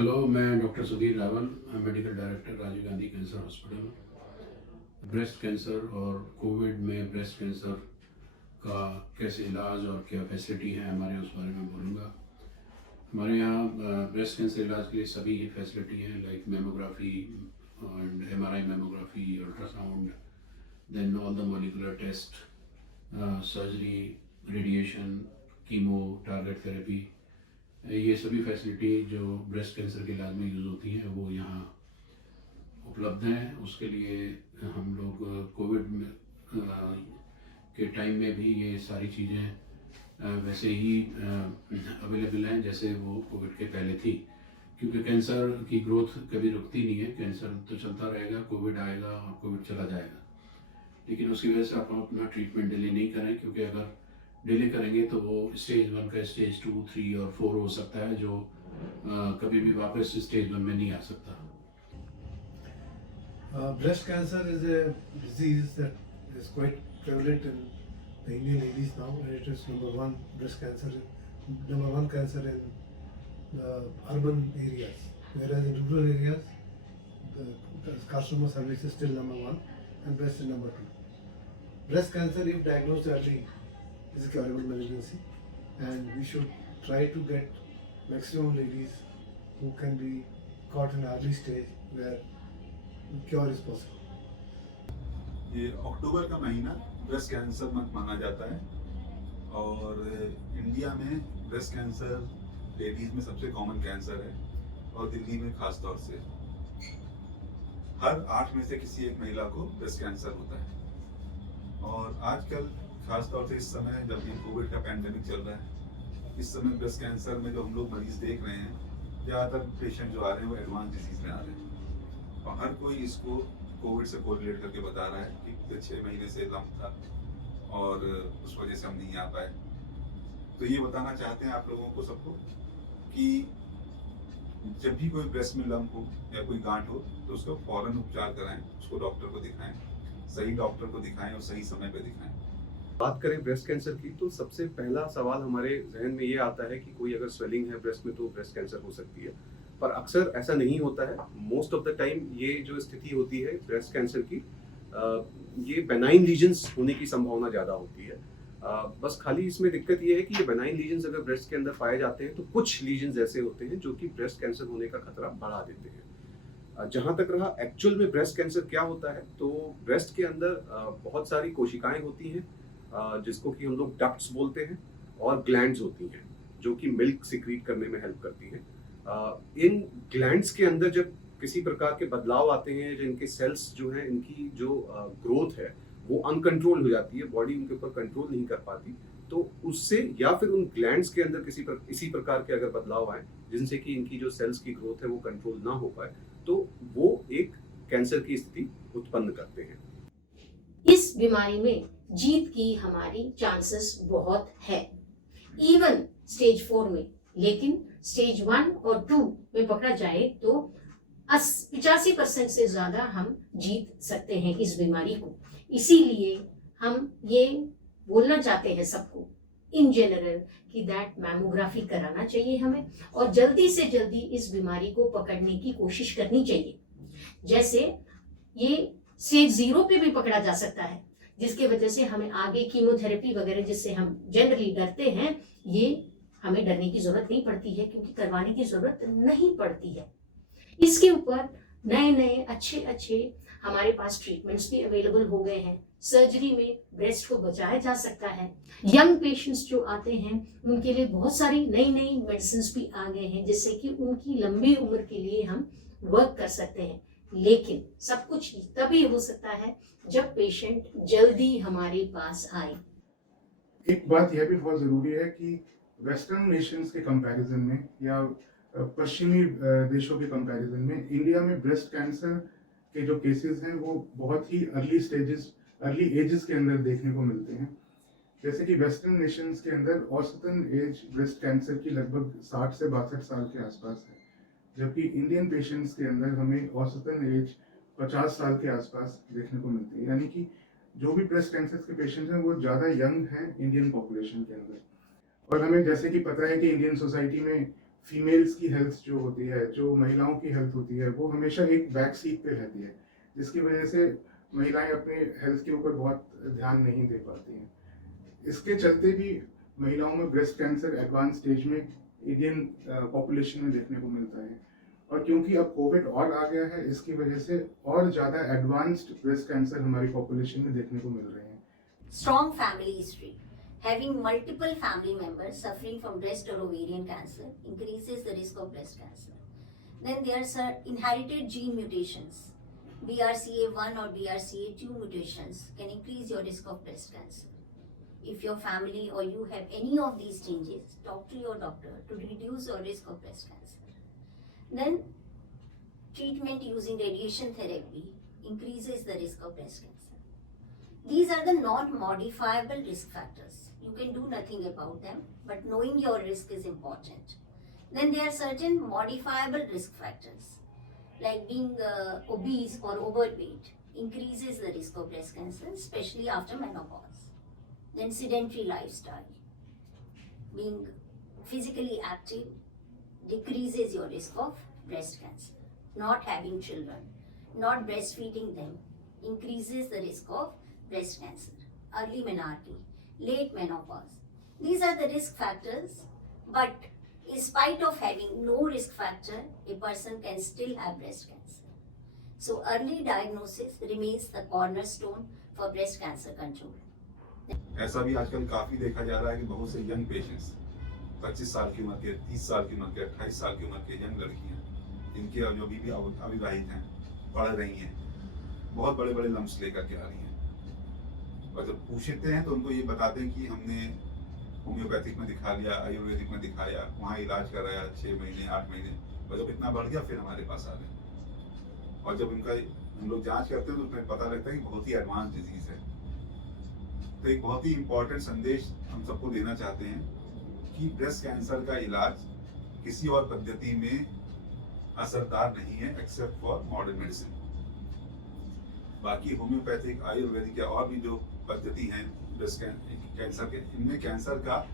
Hello, मैं doctor Sudhir Rawal, medical director Rajiv Gandhi cancer hospital. Breast cancer और covid में ब्रेस्ट कैंसर का कैसे इलाज और क्या फैसिलिटी है हमारे यहाँ, उस बारे में बोलूँगा। हमारे यहाँ ब्रेस्ट कैंसर इलाज के लिए सभी फैसिलिटी हैं, like mammography and MRI mammography, ultrasound, then all the molecular test, surgery, radiation, chemo, target therapy. ये सभी फैसिलिटी जो ब्रेस्ट कैंसर के इलाज में यूज़ होती हैं वो यहाँ उपलब्ध हैं। उसके लिए हम लोग कोविड के टाइम में भी ये सारी चीज़ें वैसे ही अवेलेबल हैं जैसे वो कोविड के पहले थी, क्योंकि कैंसर की ग्रोथ कभी रुकती नहीं है। कैंसर तो चलता रहेगा, कोविड आएगा और कोविड चला जाएगा, लेकिन उसकी वजह से आप अपना ट्रीटमेंट डिले नहीं करें, क्योंकि अगर डिले करेंगे तो वो स्टेज 1 का स्टेज 2, 3 और 4 हो सकता है, जो कभी भी वापस स्टेज 1 में नहीं आ सकता। Breast cancer is a disease that is quite prevalent in the Indian ladies now, and it is number one cancer in the urban areas, whereas in rural areas, the carcinoma cervix is still number one, and breast is number two. Breast cancer, if diagnosed early, is a curable malignancy, and we should try to get maximum ladies who can be caught in early stage where cure is possible. ये अक्टूबर का महीना breast cancer month माना जाता है और India में breast cancer ladies में सबसे कॉमन कैंसर है और दिल्ली में खास तौर से हर 8 में से किसी एक महिला को ब्रेस्ट कैंसर होता है। और आजकल खास तौर से इस समय जब ये कोविड का पैंडेमिक चल रहा है, इस समय ब्रेस्ट कैंसर में जो हम लोग मरीज देख रहे हैं, ज़्यादातर पेशेंट जो आ रहे हैं वो एडवांस डिजीज में आ रहे हैं और हर कोई इसको कोविड से कोरिलेट करके बता रहा है कि 6 महीने से लंप था और उस वजह से हम नहीं आ पाए। तो ये बताना चाहते हैं आप लोगों को सबको कि जब भी कोई ब्रेस्ट में लंप हो या कोई गांठ हो तो उसको फौरन उपचार कराएं, उसको डॉक्टर को दिखाएं, सही डॉक्टर को दिखाएं और सही समय पे दिखाएं। बात करें ब्रेस्ट कैंसर की तो सबसे पहला सवाल हमारे जहन में ये आता है कि कोई अगर स्वेलिंग है ब्रेस्ट में तो ब्रेस्ट कैंसर हो सकती है, पर अक्सर ऐसा नहीं होता है। मोस्ट ऑफ द टाइम ये जो स्थिति होती है ब्रेस्ट कैंसर की, ये बेनाइन लीजन्स होने की संभावना ज़्यादा होती है। बस खाली इसमें दिक्कत ये है कि ये बेनाइन लीजन्स अगर ब्रेस्ट के अंदर पाए जाते हैं तो कुछ लीजन्स ऐसे होते हैं जो कि ब्रेस्ट कैंसर होने का खतरा बढ़ा देते हैं। जहाँ तक रहा एक्चुअल में ब्रेस्ट कैंसर क्या होता है, तो ब्रेस्ट के अंदर बहुत सारी कोशिकाएं होती हैं जिसको कि हम लोग डक्ट्स बोलते हैं, और ग्लैंड्स होती हैं जो कि मिल्क सिक्रीट करने में हेल्प करती हैं। इन ग्लैंड्स के अंदर जब किसी प्रकार के बदलाव आते हैं, जिनके सेल्स जो हैं इनकी जो ग्रोथ है वो अनकंट्रोल हो जाती है, बॉडी उनके ऊपर कंट्रोल नहीं कर पाती, तो उससे या फिर उन ग्लैंड्स के अंदर इसी प्रकार के अगर बदलाव आए जिनसे कि इनकी जो सेल्स की ग्रोथ है वो कंट्रोल ना हो पाए, तो वो एक कैंसर की स्थिति उत्पन्न करते हैं। इस बीमारी में जीत की हमारी चांसेस बहुत है, इवन स्टेज 4 में, लेकिन स्टेज 1 और 2 में पकड़ा जाए तो 85% से ज्यादा हम जीत सकते हैं इस बीमारी को। इसीलिए हम ये बोलना चाहते हैं सबको इन जनरल कि दैट मैमोग्राफी कराना चाहिए हमें, और जल्दी से जल्दी इस बीमारी को पकड़ने की कोशिश करनी चाहिए। जैसे ये स्टेज 0 पे भी पकड़ा जा सकता है, जिसके वजह से हमें आगे कीमोथेरेपी वगैरह जिससे हम जनरली डरते हैं, ये हमें डरने की जरूरत नहीं पड़ती है, क्योंकि करवाने की जरूरत नहीं पड़ती है। इसके ऊपर नए नए अच्छे हमारे पास ट्रीटमेंट्स भी अवेलेबल हो गए हैं। सर्जरी में ब्रेस्ट को बचाया जा सकता है। यंग पेशेंट्स जो आते हैं उनके लिए बहुत सारी नई मेडिसिन भी आ गए हैं, जिससे कि उनकी लंबी उम्र के लिए हम वर्क कर सकते हैं। लेकिन सब कुछ तभी हो सकता है जब पेशेंट जल्दी हमारे पास आए। एक बात यह भी बहुत ज़रूरी है कि वेस्टर्न नेशंस के कंपैरिजन में या पश्चिमी देशों के कंपैरिजन में इंडिया में ब्रेस्ट कैंसर के जो केसेस हैं वो बहुत ही अर्ली एजेस के अंदर देखने को मिलते हैं। जैसे कि वेस्टर्न नेशंस के अंदर औसतन एज ब्रेस्ट कैंसर की लगभग 60 से 62 साल के आसपास है, जबकि इंडियन पेशेंट्स के अंदर हमें औसतन एज 50 साल के आसपास देखने को मिलती है। यानी कि जो भी ब्रेस्ट कैंसर के पेशेंट्स हैं वो ज़्यादा यंग हैं इंडियन पॉपुलेशन के अंदर। और हमें जैसे कि पता है कि इंडियन सोसाइटी में फीमेल्स की हेल्थ जो होती है, जो महिलाओं की हेल्थ होती है, वो हमेशा एक बैक सीट पे रहती है, जिसकी वजह से महिलाएं अपने हेल्थ के ऊपर बहुत ध्यान नहीं दे पाती हैं। इसके चलते भी महिलाओं में ब्रेस्ट कैंसर एडवांस स्टेज में इंडियन पॉपुलेशन में देखने को मिलता है। और क्योंकि अब कोविड और आ गया है, इसकी वजह से और ज़्यादा एडवांस्ड ब्रेस्ट कैंसर हमारी पॉपुलेशन में देखने को मिल रहे हैं। Strong family history. Having multiple family members suffering from breast or ovarian cancer increases the risk of breast cancer. Then there are inherited gene mutations. BRCA1 or BRCA2 mutations can increase your risk of breast cancer. If your family or you have any of these changes, talk to your doctor to reduce your risk of breast cancer. Then treatment using radiation therapy increases the risk of breast cancer. These are the non-modifiable risk factors. You can do nothing about them, but knowing your risk is important. Then there are certain modifiable risk factors, like being obese or overweight increases the risk of breast cancer, especially after menopause. Then sedentary lifestyle, being physically active decreases your risk of breast cancer. Not having children, not breastfeeding them increases the risk of breast cancer. Early menarche, late menopause. These are the risk factors, but in spite of having no risk factor, a person can still have breast cancer. So early diagnosis remains the cornerstone for breast cancer control. ऐसा भी आजकल काफी देखा जा रहा है कि बहुत से यंग पेशेंट्स 25 साल की उम्र के, 30 साल की उम्र के, 28 साल की उम्र के यंग लड़कियां जिनके जो भी अविवाहित हैं, पढ़ रही हैं, बहुत बड़े बड़े लम्स लेकर के आ रही हैं। और जब पूछते हैं तो उनको ये बताते हैं कि हमने होम्योपैथिक में दिखा लिया, आयुर्वेदिक में दिखाया, वहाँ इलाज कराया 6 महीने 8 महीने, और जब इतना बढ़ गया फिर हमारे पास आ गए। और जब उनका हम लोग जांच करते हैं तो उसमें पता लगता है कि बहुत ही एडवांस डिजीज है। तो एक बहुत ही इम्पोर्टेंट संदेश हम सबको देना चाहते हैं कि ब्रेस्ट कैंसर का इलाज किसी और पद्धति में असरदार नहीं है एक्सेप्ट फॉर मॉडर्न मेडिसिन। बाकी होम्योपैथिक, आयुर्वेदिक या और भी जो पद्धति हैं ब्रेस्ट कैंसर के, इनमें कैंसर का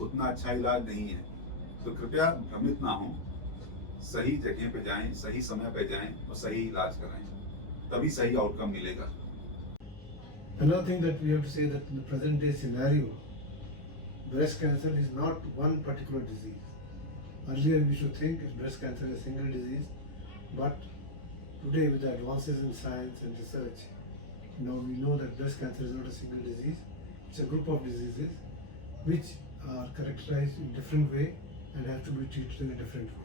उतना अच्छा इलाज नहीं है। तो कृपया भ्रमित ना हो, सही जगह पे जाएं, सही समय पे जाएं और सही इलाज कराएं, तभी सही आउटकम मिलेगा। Another thing that we have to say that in the present day scenario, breast cancer is not one particular disease. Earlier we should think breast cancer is a single disease, but today with the advances in science and research, now we know that breast cancer is not a single disease. It's a group of diseases which are characterized in different way and have to be treated in a different way.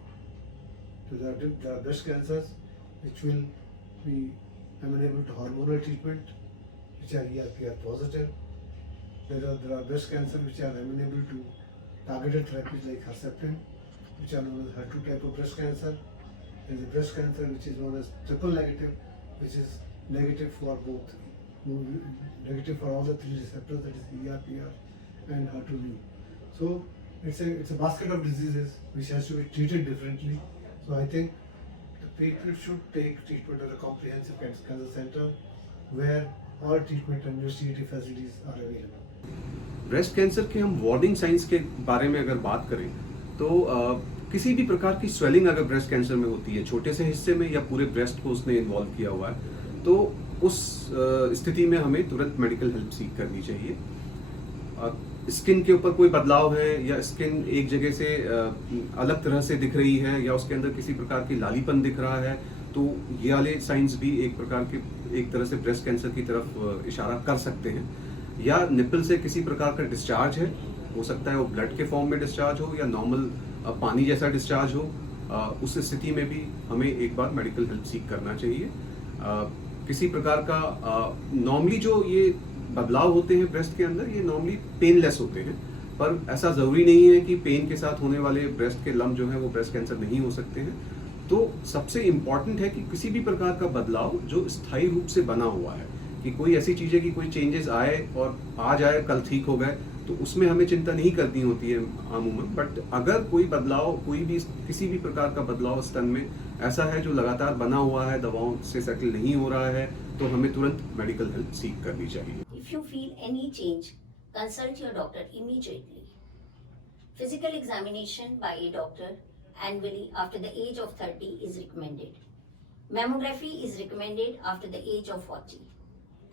So there are breast cancers which will be amenable to hormonal treatment, which are ERPR positive. There are breast cancer which are amenable to targeted therapies like Herceptin, which are known as HER2 type of breast cancer. There is a breast cancer which is known as triple negative, which is negative for both, negative for all the 3 receptors, that is ERPR and HER2/neu. So it's a basket of diseases which has to be treated differently. So I think the people should take treatment at a comprehensive cancer center where all treatment and investigative facilities are available. Breast cancer के हम warning science के बारे में अगर बात करें तो किसी भी प्रकार की स्वेलिंग अगर ब्रेस्ट कैंसर में होती है, छोटे से हिस्से में या पूरे ब्रेस्ट को उसने इन्वॉल्व किया हुआ है, तो उस स्थिति में हमें तुरंत मेडिकल हेल्प सीख करनी चाहिए। स्किन के ऊपर कोई बदलाव है या स्किन एक जगह से अलग तरह से दिख रही है या उसके अंदर किसी प्रकार की लालीपन दिख रहा है, तो ये वाले साइंस भी एक प्रकार के एक तरह से ब्रेस्ट कैंसर की तरफ इशारा कर सकते हैं। या निप्पल से किसी प्रकार का डिस्चार्ज है, हो सकता है वो ब्लड के फॉर्म में डिस्चार्ज हो या नॉर्मल पानी जैसा डिस्चार्ज हो, उस स्थिति में भी हमें एक बार मेडिकल हेल्प सीख करना चाहिए। किसी प्रकार का नॉर्मली जो ये बदलाव होते हैं ब्रेस्ट के अंदर, ये नॉर्मली पेनलेस होते हैं, पर ऐसा ज़रूरी नहीं है कि पेन के साथ होने वाले ब्रेस्ट के लम्प जो है वो ब्रेस्ट कैंसर नहीं हो सकते हैं। तो सबसे इम्पॉर्टेंट है कि किसी भी प्रकार का बदलाव जो स्थायी रूप से बना हुआ है, कि कोई ऐसी चीज़ है कि कोई चेंजेस आए और आज आए कल ठीक हो गए, तो उसमें हमें चिंता नहीं करनी होती है अमूमन। बट अगर कोई बदलाव, कोई भी किसी भी प्रकार का बदलाव स्तन में ऐसा है जो लगातार बना हुआ है, दवाओं से सेटल नहीं हो रहा है, तो हमें तुरंत मेडिकल हेल्प सीख करनी चाहिए। If you feel any change, consult your doctor immediately. Physical examination by a doctor annually after the age of 30 is recommended. Mammography is recommended after the age of 40,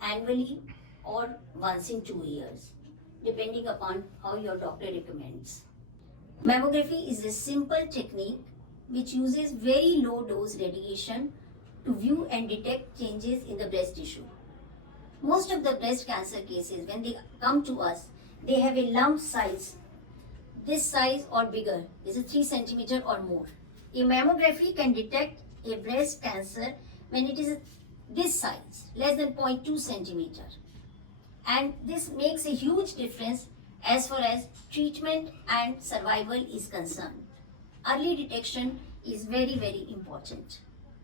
annually or once in 2 years, depending upon how your doctor recommends. Mammography is a simple technique which uses very low dose radiation to view and detect changes in the breast tissue. Most of the breast cancer cases, when they come to us, they have a lump size, this size or bigger, this is 3 centimeter or more. A mammography can detect a breast cancer when it is this size, less than 0.2 centimeter. And this makes a huge difference as far as treatment and survival is concerned. Early detection is very, very important.